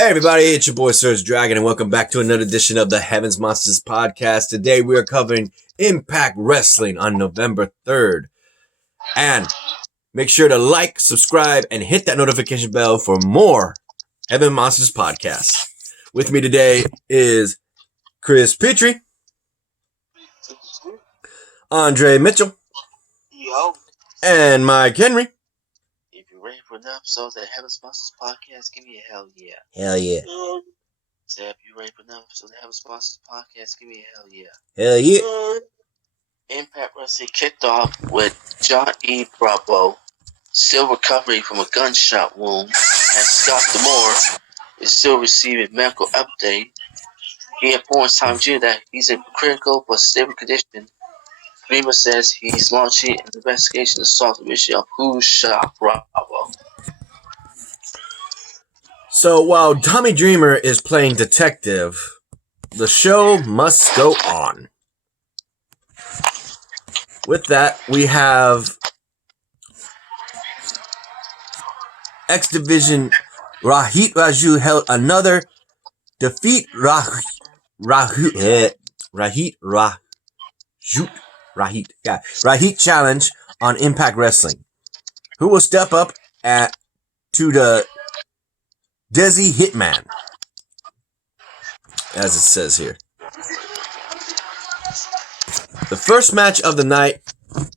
Hey everybody, it's your boy Surge Dragon and welcome back to another edition of the Heavens Monsters podcast. Today we are covering Impact Wrestling on November 3rd. And make sure to like, subscribe, and hit that notification bell for more Heaven Monsters podcasts. With me today is Chris Petrie, Andre Mitchell, Yo. and Mike Henry. If you're ready for another episode of the Heaven's Monsters podcast, give me a hell yeah. Hell yeah. So if you're ready for another episode of the Heaven's Monsters podcast, give me a hell yeah. Hell yeah. Impact Wrestling kicked off with John E. Bravo still recovering from a gunshot wound, and Scott D'Amore is still receiving medical update. He informs Tom Jr. that he's in critical but stable condition. Prima says he's launching an investigation to solve the issue of who shot Bravo. So while Tommy Dreamer is playing detective, the show must go on. With that, we have X Division Rahit Raju held another defeat Rahit challenge on Impact Wrestling. Who will step up to the Desi Hitman, as it says here. The first match of the night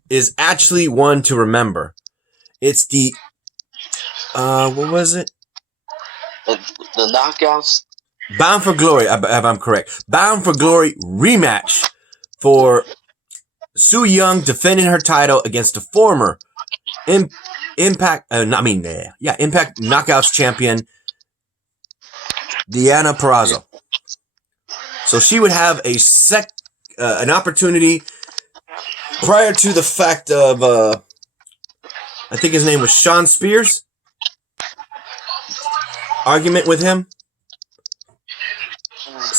is actually one to remember. It's the what was it? The knockouts. Bound for Glory, if I'm correct. Bound for Glory rematch for Su Yung defending her title against the former Impact Knockouts champion Deonna Purrazzo. So she would have an opportunity prior to the fact of I think his name was Sean Spears. Argument with him.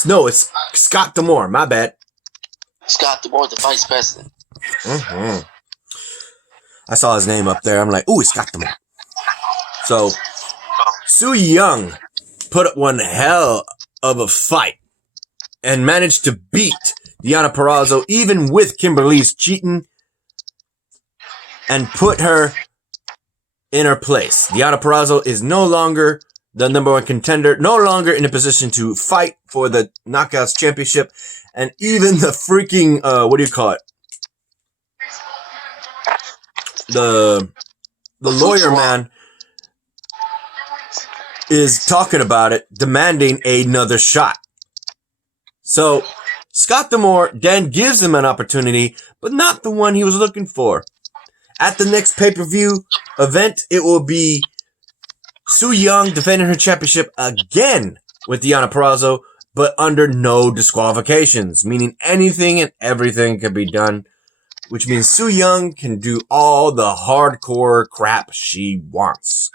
No, it's Scott D'Amore. My bad. Scott D'Amore, the vice president. Mm-hmm. I saw his name up there. I'm like, ooh, it's Scott D'Amore. So Su Yung put up one hell of a fight and managed to beat Deonna Purrazzo even with Kimberly's cheating and put her in her place. Deonna Purrazzo is no longer the number one contender, no longer in a position to fight for the Knockouts Championship, and even the freaking, the lawyer man is talking about it, demanding another shot. So Scott D'Amore then gives him an opportunity, but not the one he was looking for. At the next pay-per-view event, it will be Su Yung defending her championship again with Deonna Purrazzo, but under no disqualifications, meaning anything and everything can be done, which means Su Yung can do all the hardcore crap she wants.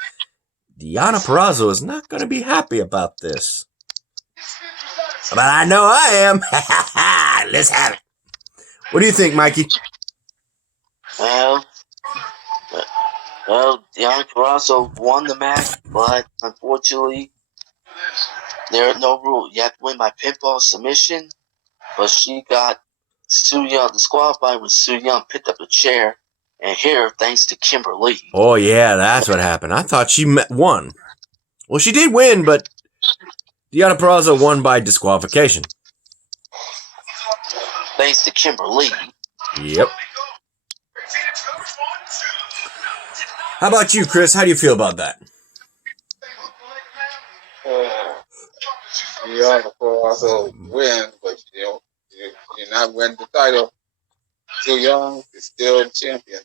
Deonna Purrazzo is not going to be happy about this. But I know I am. Let's have it. What do you think, Mikey? Well, Deonna Purrazzo won the match, but unfortunately, there are no rules. You have to win by pinfall submission, but she got Su Yung disqualified when Su Yung picked up a chair and hit her thanks to Kimberly. Oh, yeah, that's what happened. I thought she won. Well, she did win, but Deonna Purrazzo won by disqualification. Thanks to Kimberly. Yep. How about you, Chris? How do you feel about that? Deonna Purrazzo win, but you're not winning the title. Su Yung is still champion.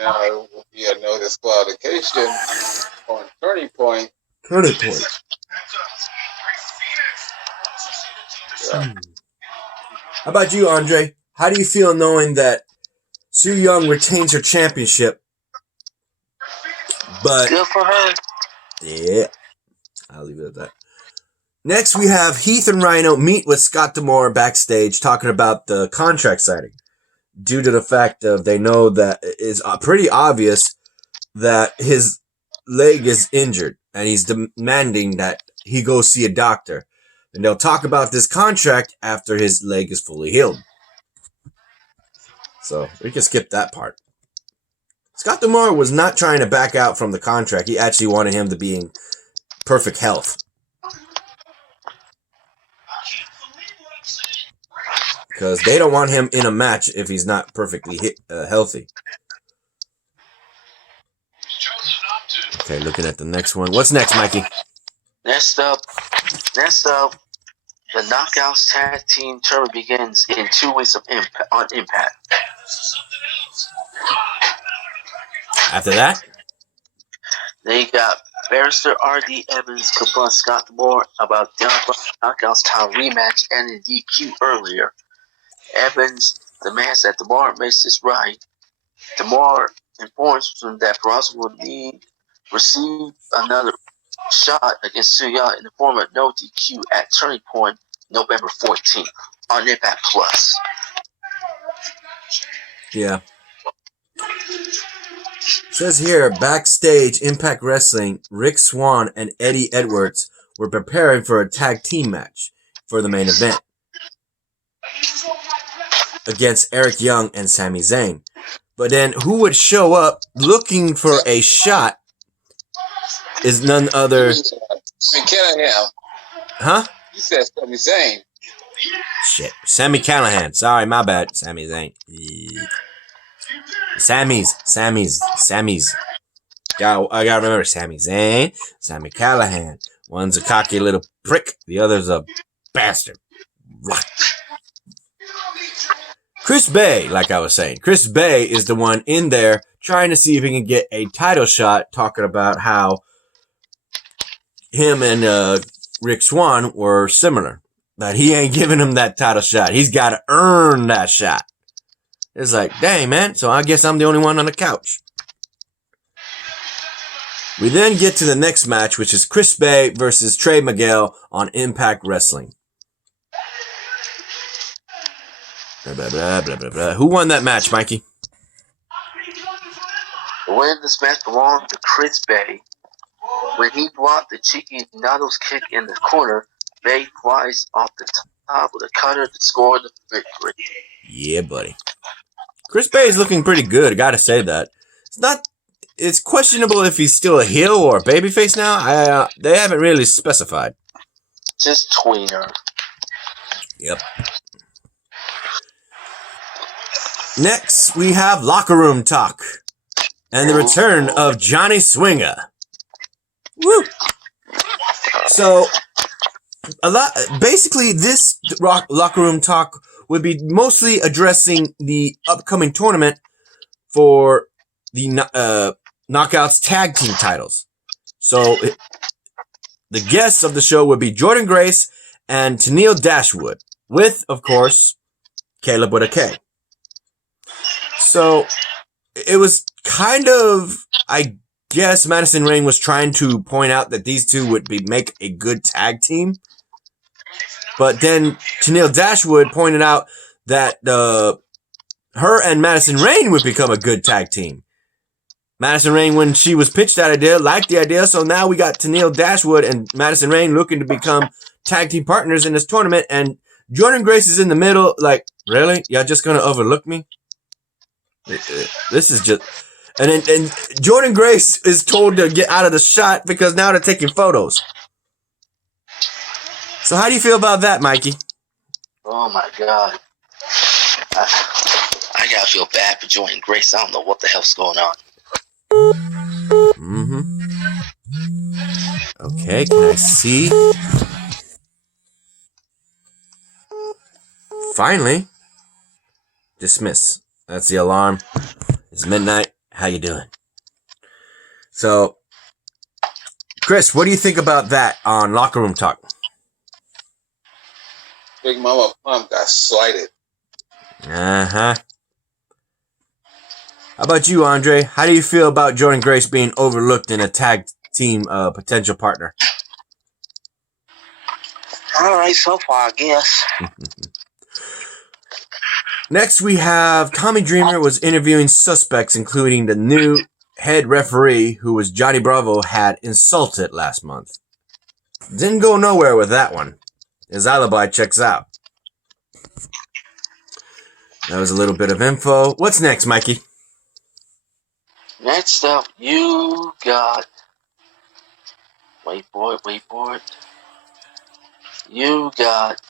Now it will be a no disqualification on Turning Point. Turning Point. Yeah. How about you, Andre? How do you feel knowing that Su Yung retains her championship? But Good for her. yeah, I'll leave it at that. Next, we have Heath and Rhino meet with Scott D'Amore backstage talking about the contract signing. Due to the fact of they know that it's pretty obvious that his leg is injured. and he's demanding that he go see a doctor. And they'll talk about this contract after his leg is fully healed. So we can skip that part. Scott D'Amore was not trying to back out from the contract. He actually wanted him to be in perfect health. Because they don't want him in a match if he's not perfectly healthy. Okay, looking at the next one. What's next, Mikey? Next up, the Knockouts Tag Team Tournament begins in 2 weeks on Impact. After that? They got Barrister R.D. Evans confront Scott D'Amore about the Knockouts Town rematch ending DQ earlier. Evans demands that D'Amore makes this right. D'Amore informs him that Perazzo will receive another shot against Suya in the form of no DQ at Turning Point November 14th on Impact Plus. Yeah. Says here, backstage Impact Wrestling, Rick Swann and Eddie Edwards were preparing for a tag team match for the main event against Eric Young and Sami Zayn. But then who would show up looking for a shot is none other... Sami Callihan. Huh? You said Sami Zayn. Shit. Sami Callihan. Sorry, my bad. Sami Zayn. Sammy's. I gotta remember Sami Zayn, Sami Callihan. One's a cocky little prick. The other's a bastard. Chris Bay, like I was saying. Chris Bay is the one in there trying to see if he can get a title shot, talking about how him and Rick Swann were similar. That he ain't giving him that title shot. He's got to earn that shot. It's like, dang, man. So I guess I'm the only one on the couch. We then get to the next match, which is Chris Bay versus Trey Miguel on Impact Wrestling. Blah, blah, blah, blah, blah, blah. Who won that match, Mikey? The win of this match belonged to Chris Bay. When he blocked the cheeky Nado's kick in the corner, Bay flies off the top of the cutter to score the victory. Yeah, buddy. Chris Bay is looking pretty good, I gotta say that. It's questionable if he's still a heel or a babyface now. They haven't really specified. Just tweener. Yep. Next, we have Locker Room Talk and the return of Johnny Swinger. Woo! So, basically, this Locker Room Talk would be mostly addressing the upcoming tournament for the Knockouts Tag Team titles. So, the guests of the show would be Jordan Grace and Tennille Dashwood, with, of course, Caleb with a K. So, it was kind of, I guess Madison Rayne was trying to point out that these two would make a good tag team. But then Tennille Dashwood pointed out that her and Madison Rayne would become a good tag team. Madison Rayne, when she was pitched that idea, liked the idea. So now we got Tennille Dashwood and Madison Rayne looking to become tag team partners in this tournament. And Jordan Grace is in the middle. Like, really? Y'all just going to overlook me? This is just... And Jordan Grace is told to get out of the shot because now they're taking photos. So how do you feel about that, Mikey? Oh my God. I gotta feel bad for Jordan Grace. I don't know what the hell's going on. Okay, can I see? Finally. Dismiss. That's the alarm. It's midnight. How you doing? So, Chris, what do you think about that on Locker Room Talk? Big Mama Plum got slighted. Uh-huh. How about you, Andre? How do you feel about Jordan Grace being overlooked in a tag team potential partner? All right, so far, I guess. Next, we have Tommy Dreamer was interviewing suspects, including the new head referee, who was Johnny Bravo, had insulted last month. Didn't go nowhere with that one. His alibi checks out. That was a little bit of info. What's next, Mikey? Next up, you got. Wait for it. You got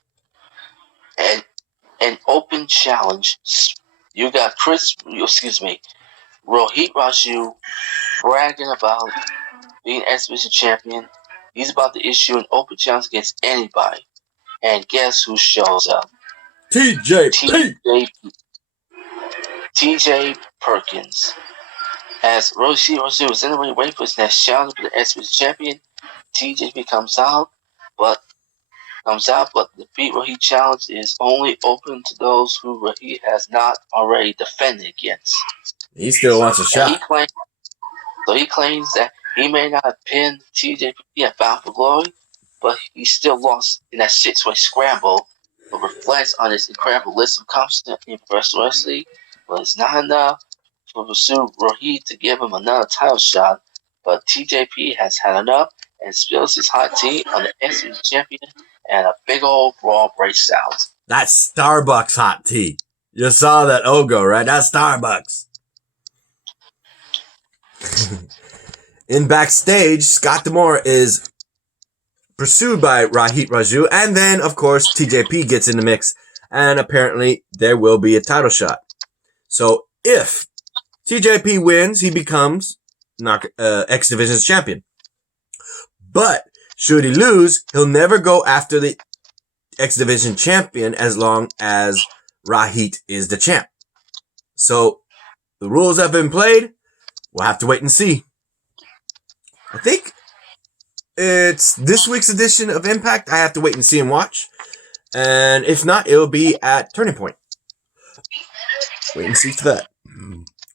an open challenge. You got Rohit Raju bragging about being exhibition champion. He's about to issue an open challenge against anybody. And guess who shows up? TJP. TJ Perkins. As Rohit Raju was in the ring waiting for his next challenge for the exhibition champion, TJP comes out, but the defeat Rohit challenge is only open to those who Rohit has not already defended against. He still wants a shot. He claims that he may not have pinned TJP at Bound for Glory, but he still lost in that six-way scramble, but reflects on his incredible list of accomplishments in professional wrestling, but it's not enough to pursue Rohit to give him another title shot, but TJP has had enough and spills his hot tea on the SC champion and a big old brawl breaks out. That's Starbucks hot tea. You saw that Ogo, right? That's Starbucks. In backstage, Scott D'Amore is pursued by Rohit Raju, and then, of course, TJP gets in the mix, and apparently there will be a title shot. So if TJP wins, he becomes X Division's champion. But should he lose, he'll never go after the X Division champion as long as Rohit is the champ. So the rules have been played. We'll have to wait and see. I think it's this week's edition of Impact. I have to wait and see and watch. And if not, it'll be at Turning Point. Wait and see for that.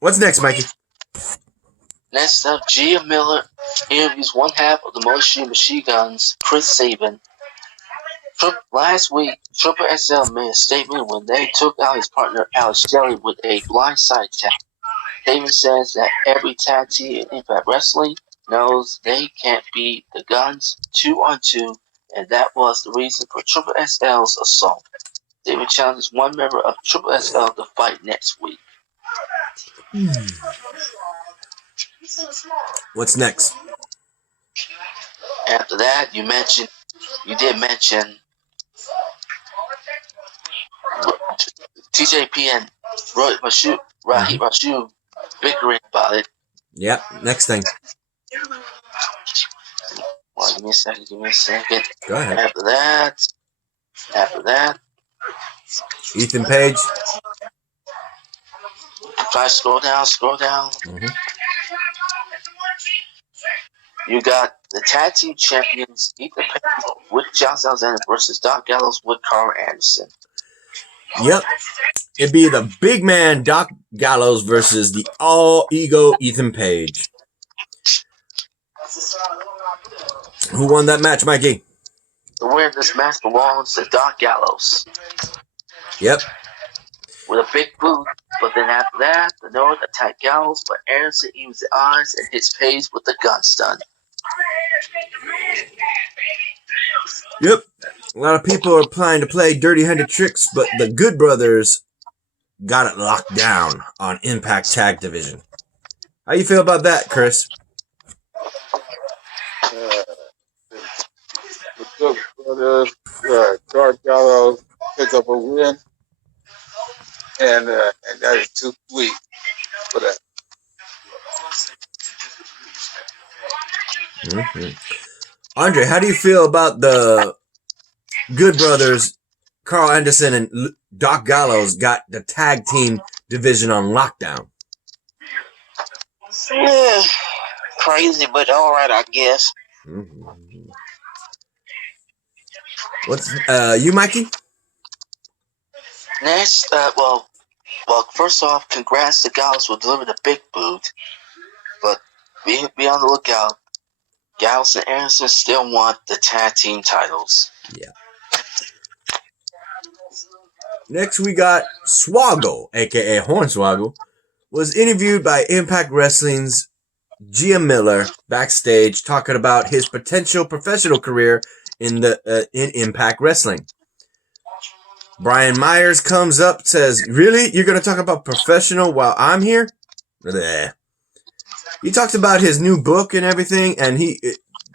What's next, Mikey? Next up, Gia Miller interviews one half of the Motor City Machine Guns, Chris Sabin. Last week, Triple XL made a statement when they took out his partner Alex Shelley with a blindside tag. Sabin says that every tag team in Impact Wrestling knows they can't beat the Guns 2-on-2, and that was the reason for Triple XL's assault. Sabin challenges one member of Triple XL to fight next week. What's next? After that, you did mention TJP and Rohit Raju bickering about it. Yep, next thing. Well, give me a second. Go ahead. After that, Ethan Page. try to scroll down. Mm-hmm. You got the tag team champions, Ethan Page with Josh Alexander versus Doc Gallows with Carl Anderson. Yep. It'd be the big man Doc Gallows versus the all-ego Ethan Page. Who won that match, Mikey? The winner of this match belongs to Doc Gallows. Yep. With a big boot, but then after that, the North attacked Gallows, but Anderson evens the odds and hits Page with the gun stun. Yep. A lot of people are planning to play dirty-handed tricks, but the Good Brothers got it locked down on Impact Tag Division. How you feel about that, Chris? The Good Brothers, Dark Gallows pick up a win, and that is too sweet for that. Mm-hmm. Andre, how do you feel about the Good Brothers, Carl Anderson and Doc Gallows got the tag team division on lockdown? Yeah, crazy, but all right, I guess. Mm-hmm. What's you, Mikey? Next, well, first off, congrats to Gallows for delivering the big boot, but be on the lookout. Gallows and Anderson still want the tag team titles. Yeah. Next, we got Swoggle, a.k.a. Hornswoggle, was interviewed by Impact Wrestling's Gia Miller backstage talking about his potential professional career in Impact Wrestling. Brian Myers comes up, says, "Really? You're going to talk about professional while I'm here?" Bleh. He talks about his new book and everything, and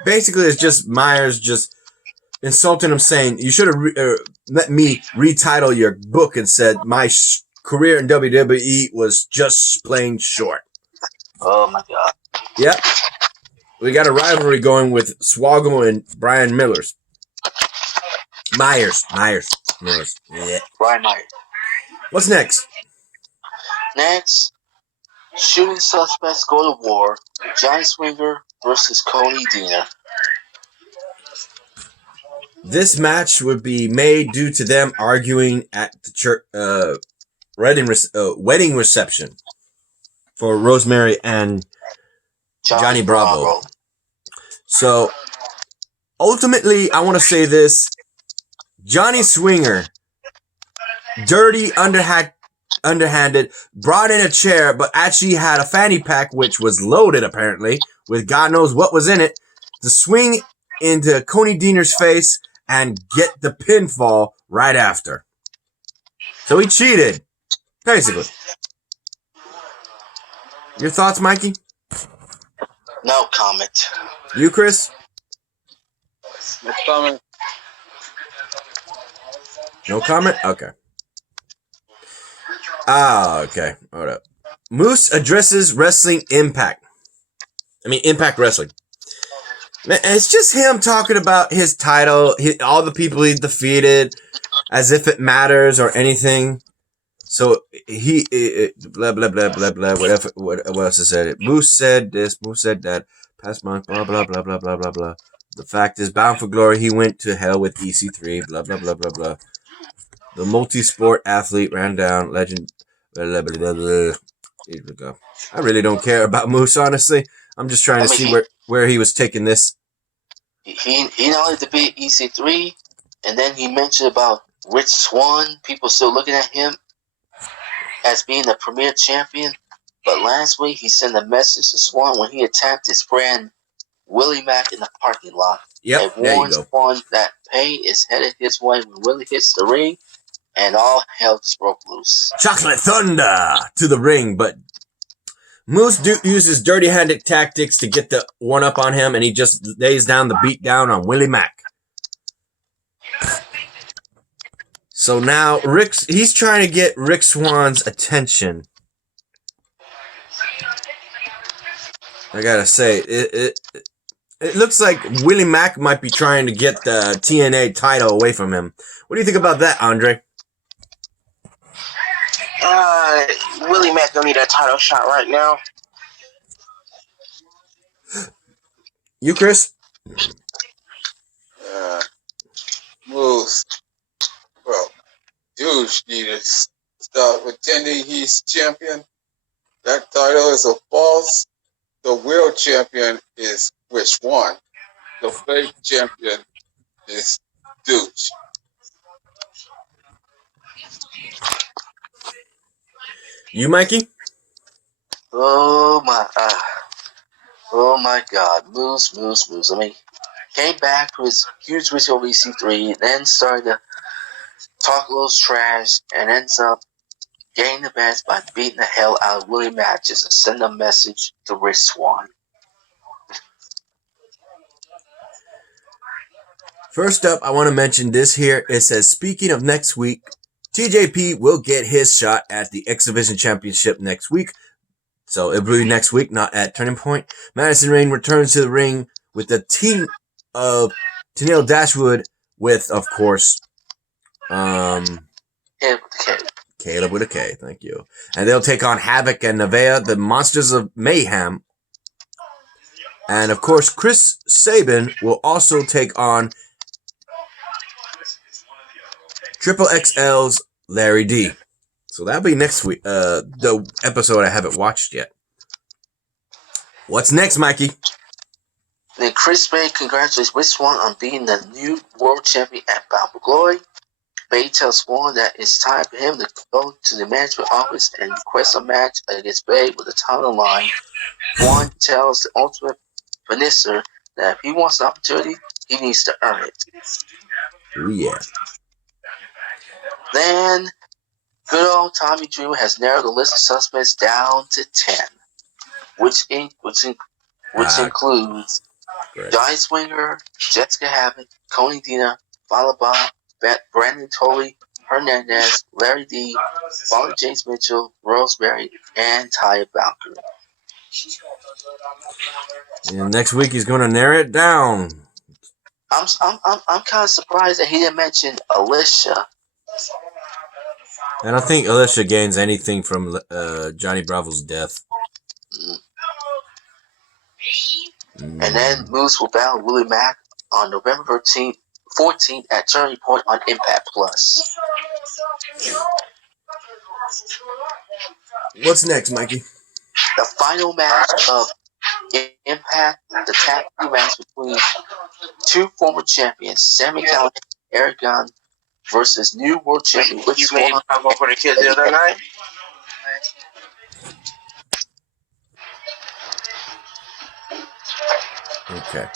basically it's just Myers just insulting him, saying, "You should have let me retitle your book," and said, "My career in WWE was just plain short." Oh my God. Yep. We got a rivalry going with Swoggle and Brian Myers. Yeah. Brian Myers. What's next? Next, shooting suspects go to war. Johnny Swinger versus Cody Deaner. This match would be made due to them arguing at the church wedding reception for Rosemary and Johnny Bravo. So, ultimately, I want to say this. Johnny Swinger, dirty, underhanded, brought in a chair, but actually had a fanny pack, which was loaded, apparently, with God knows what was in it, to swing into Cody Deaner's face and get the pinfall right after. So he cheated, basically. Your thoughts, Mikey? No comment. You, Chris? No comment. No comment? Okay. Okay. Hold up. Moose addresses Impact Wrestling. Man, it's just him talking about his title, all the people he defeated, as if it matters or anything. So blah blah blah blah blah. What else is said? Moose said this. Moose said that. Past month. Blah blah blah blah blah blah blah. The fact is, Bound for Glory, he went to hell with EC3. Blah blah blah blah blah. The multi-sport athlete ran down. Legend. Blah blah blah blah. Here we go. I really don't care about Moose, honestly. I'm just trying to see where he was taking this. He not only defeated EC3, and then he mentioned about Rich Swann. People still looking at him as being the premier champion. But last week, he sent a message to Swann when he attacked his friend Willie Mack in the parking lot. Yep, and there you warned go. Swann that pay is headed his way when Willie hits the ring, and all hell just broke loose. Chocolate Thunder to the ring, but Moose uses dirty-handed tactics to get the one-up on him, and he just lays down the beat down on Willie Mack. So now he's trying to get Rick Swann's attention. I gotta say, it looks like Willie Mack might be trying to get the TNA title away from him. What do you think about that, Andre? Willie Mack don't need that title shot right now. You, Chris? Moose. Well, douche need to stop pretending he's champion. That title is a false. The real champion is which one? The fake champion is douche. You, Mikey? Oh my God, Moose. I mean, came back with huge win over EC3, then started to talk a little trash, and ends up getting the best by beating the hell out of Willie Matches and sending a message to Rich Swann. First up, I want to mention this here. It says, speaking of next week, TJP will get his shot at the X Division Championship next week. So it'll be next week, not at Turning Point. Madison Rayne returns to the ring with the team of Tennille Dashwood with, of course, Caleb with the K. Caleb with a K, thank you. And they'll take on Havoc and Nevaeh, the Monsters of Mayhem. And, of course, Chris Sabin will also take on Triple XL's Larry D. So that'll be next week, the episode I haven't watched yet. What's next, Mikey? Then Chris Bay congratulates Rich Swann on being the new world champion at Bound for Glory. Bay tells Swan that it's time for him to go to the management office and request a match against Bay with a title on the line. Swan tells the Ultimate Finisher that if he wants an opportunity, he needs to earn it. Ooh, yeah. Then, good old Tommy Dreamer has narrowed the list of suspects down to 10, which includes Correct. Johnny Swinger, Jessica Havoc, Coney Dina, Falaba, Brandon Tolley, Hernandez, Larry D, Molly James Mitchell, Roseberry, and Taya Valkyrie. And next week he's going to narrow it down. I'm kind of surprised that he didn't mention Alicia. I don't think Alicia gains anything from Johnny Bravo's death. And then Moose will battle Willie Mack on November 14th at Turning Point on Impact Plus. What's next, Mikey? The final match of Impact, the tag team match between two former champions, Sami Callihan and Eric Young, versus new world champion Rich Swann. For the kids the other night? Okay.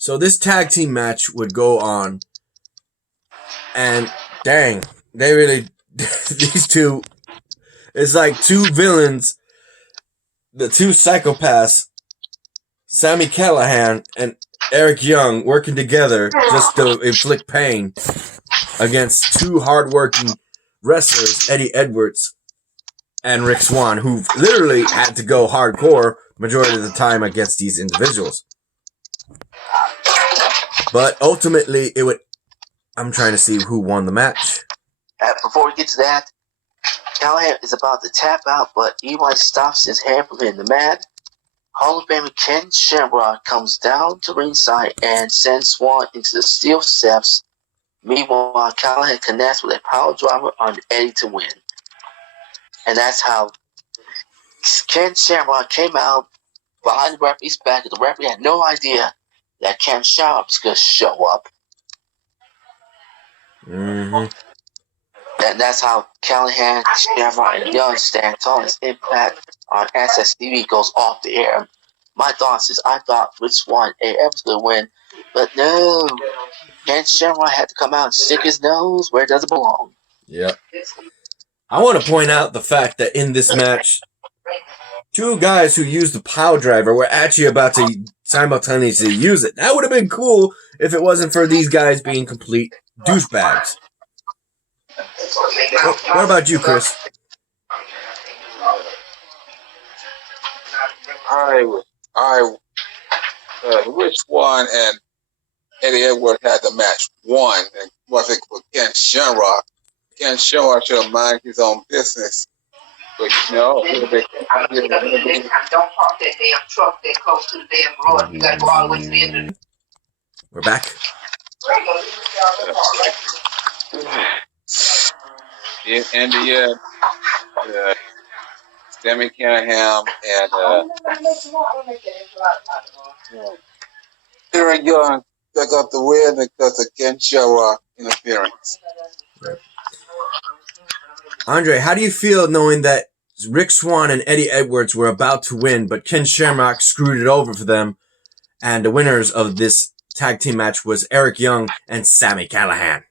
So this tag team match would go on, and dang, they really, these two, it's like two villains, the two psychopaths, Sami Callihan and Eric Young, working together just to inflict pain against two hardworking wrestlers, Eddie Edwards and Rick Swann, who literally had to go hardcore majority of the time against these individuals. But ultimately, I'm trying to see who won the match. Before we get to that, Callahan is about to tap out, but EY stops his hand from hitting the mat. Hall of Famer Ken Shamrock comes down to ringside and sends Swann into the steel steps. Meanwhile, Callahan connects with a power driver on Eddie to win. And that's how Ken Shamrock came out behind the referee's back, and the referee had no idea that Ken Shamrock was going to show up. Mm-hmm. And that's how Callahan, Shamrock, and Young stand tall as Impact on SSTV goes off the air. My thoughts is I thought Rich Swann AF was going to win, but no. Ken Shamrock had to come out and stick his nose where it doesn't belong. Yep. I want to point out the fact that in this match, two guys who used the power driver were actually about to simultaneously use it. That would have been cool if it wasn't for these guys being complete douchebags. What about you, Chris? Rich Swann and Eddie Edwards had the match won, and was it for Ken Shamrock? Ken Shamrock should have minded his own business. But no, Don't park that damn truck that close to the damn road. You gotta go all the way to the end of We're back. in the end, Sami Callihan and Eric Young took up the win because of Ken Shamrock interference. Andre, how do you feel knowing that Rick Swann and Eddie Edwards were about to win, but Ken Shamrock screwed it over for them, and the winners of this tag team match was Eric Young and Sami Callihan?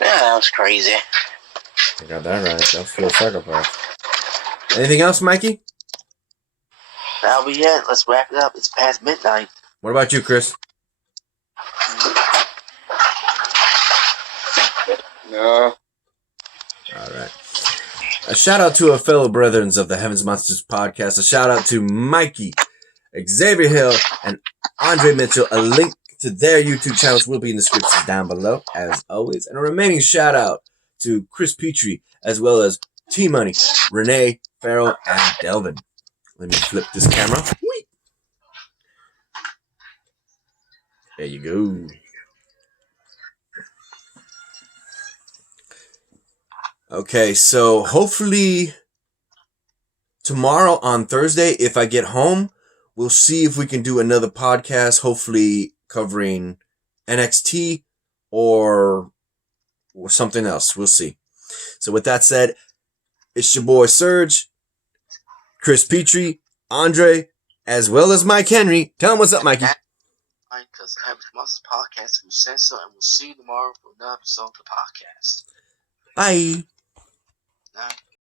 Yeah, that was crazy. I got that right. That's full psychopath. Anything else, Mikey? That'll be it. Let's wrap it up. It's past midnight. What about you, Chris? No. All right. A shout out to our fellow brethren of the Heavens Monsters podcast. A shout out to Mikey, Xavier Hill, and Andre Mitchell. A link to their YouTube channels will be in the description down below, as always. And a remaining shout out to Chris Petrie, as well as T-Money, Renee, Farrell, and Delvin. Let me flip this camera. Whee! There you go. Okay, so hopefully tomorrow on Thursday, if I get home, we'll see if we can do another podcast, hopefully covering NXT or something else. We'll see. So with that said, it's your boy Serge, Chris Petrie, Andre, as well as Mike Henry. Tell him what's up, Mikey. Because Average Monster Podcast will say so, and we'll see you tomorrow for another episode of the podcast. Bye.